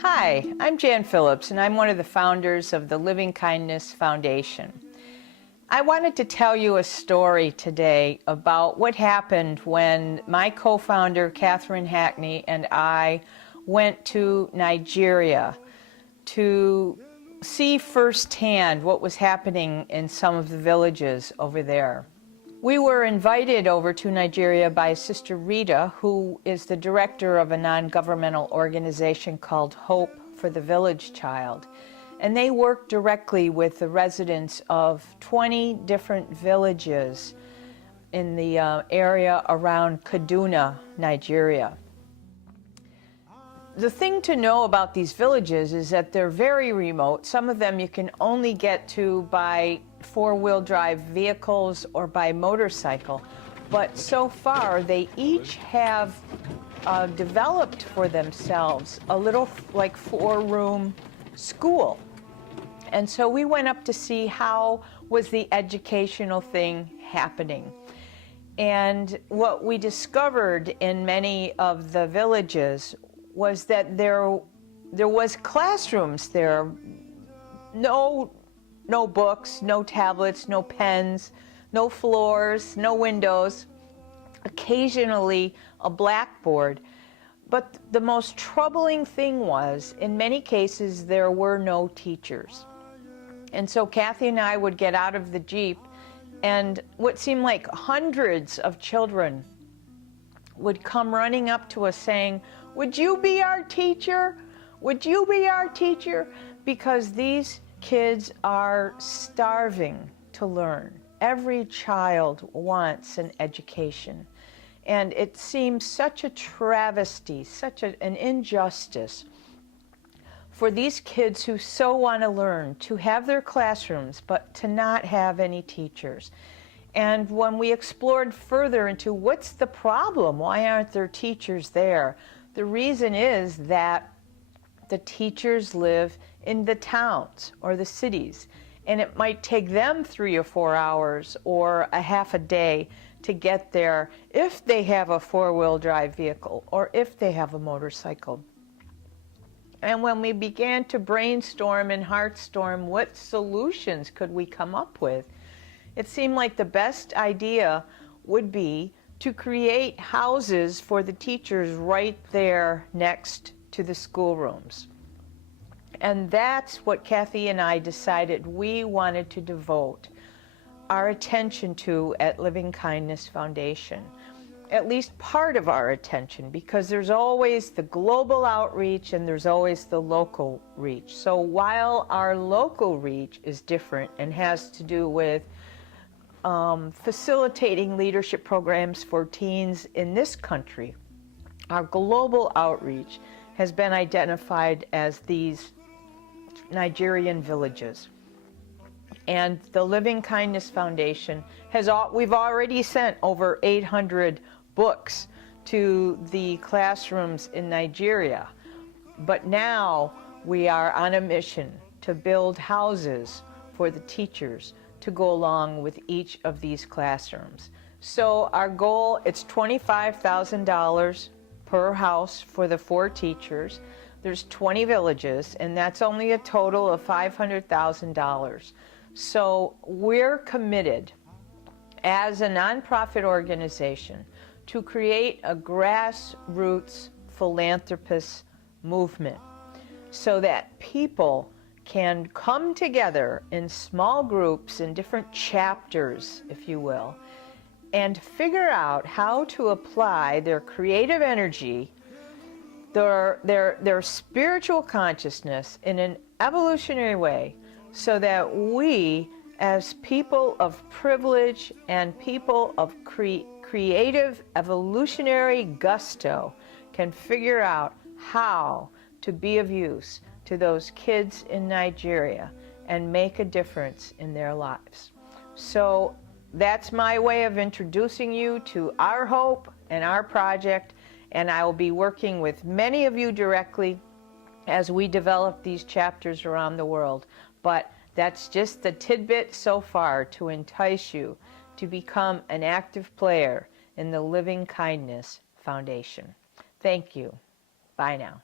Hi, I'm Jan Phillips, and I'm one of the founders of the Livingkindness Foundation. I wanted to tell you a story today about what happened when my co-founder, Cathy Hackney, and I went to Nigeria to see firsthand what was happening in some of the villages over there. We were invited over to Nigeria by Sister Rita, who is the director of a non-governmental organization called Hope for the Village Child. And they work directly with the residents of 20 different villages in the area around Kaduna, Nigeria. The thing to know about these villages is that they're very remote. Some of them you can only get to by four-wheel drive vehicles or by motorcycle. But so far, they each have developed for themselves a little like four-room school. And so we went up to see how was the educational thing happening. And what we discovered in many of the villages was that there was classrooms there. No books, no tablets, no pens, no floors, no windows, occasionally a blackboard. But the most troubling thing was, in many cases, there were no teachers. And so Cathy and I would get out of the Jeep, and what seemed like hundreds of children would come running up to us saying, "Would you be our teacher? Would you be our teacher?" Because these kids are starving to learn. Every child wants an education. And it seems such a travesty, such an injustice for these kids who so want to learn, to have their classrooms, but to not have any teachers. And when we explored further into what's the problem, why aren't there teachers there? The reason is that the teachers live in the towns or the cities, and it might take them 3 or 4 hours or a half a day to get there if they have a four-wheel drive vehicle or if they have a motorcycle. And when we began to brainstorm and heartstorm what solutions could we come up with, it seemed like the best idea would be to create houses for the teachers right there next to the schoolrooms. And that's what Cathy and I decided we wanted to devote our attention to at Livingkindness Foundation. At least part of our attention, because there's always the global outreach and there's always the local reach. So while our local reach is different and has to do with facilitating leadership programs for teens in this country, our global outreach has been identified as these Nigerian villages. And the Livingkindness Foundation we've already sent over 800 books to the classrooms in Nigeria. But now we are on a mission to build houses for the teachers to go along with each of these classrooms. So our goal, it's $25,000 per house for the 4 teachers. There's 20 villages, and that's only a total of $500,000. So we're committed as a nonprofit organization to create a grassroots philanthropist movement so that people can come together in small groups, in different chapters, if you will, and figure out how to apply their creative energy, their spiritual consciousness in an evolutionary way, so that we, as people of privilege and people of creative evolutionary gusto, can figure out how to be of use to those kids in Nigeria and make a difference in their lives. So that's my way of introducing you to our hope and our project, and I will be working with many of you directly as we develop these chapters around the world. But that's just the tidbit so far to entice you to become an active player in the Livingkindness Foundation. Thank you. Bye now.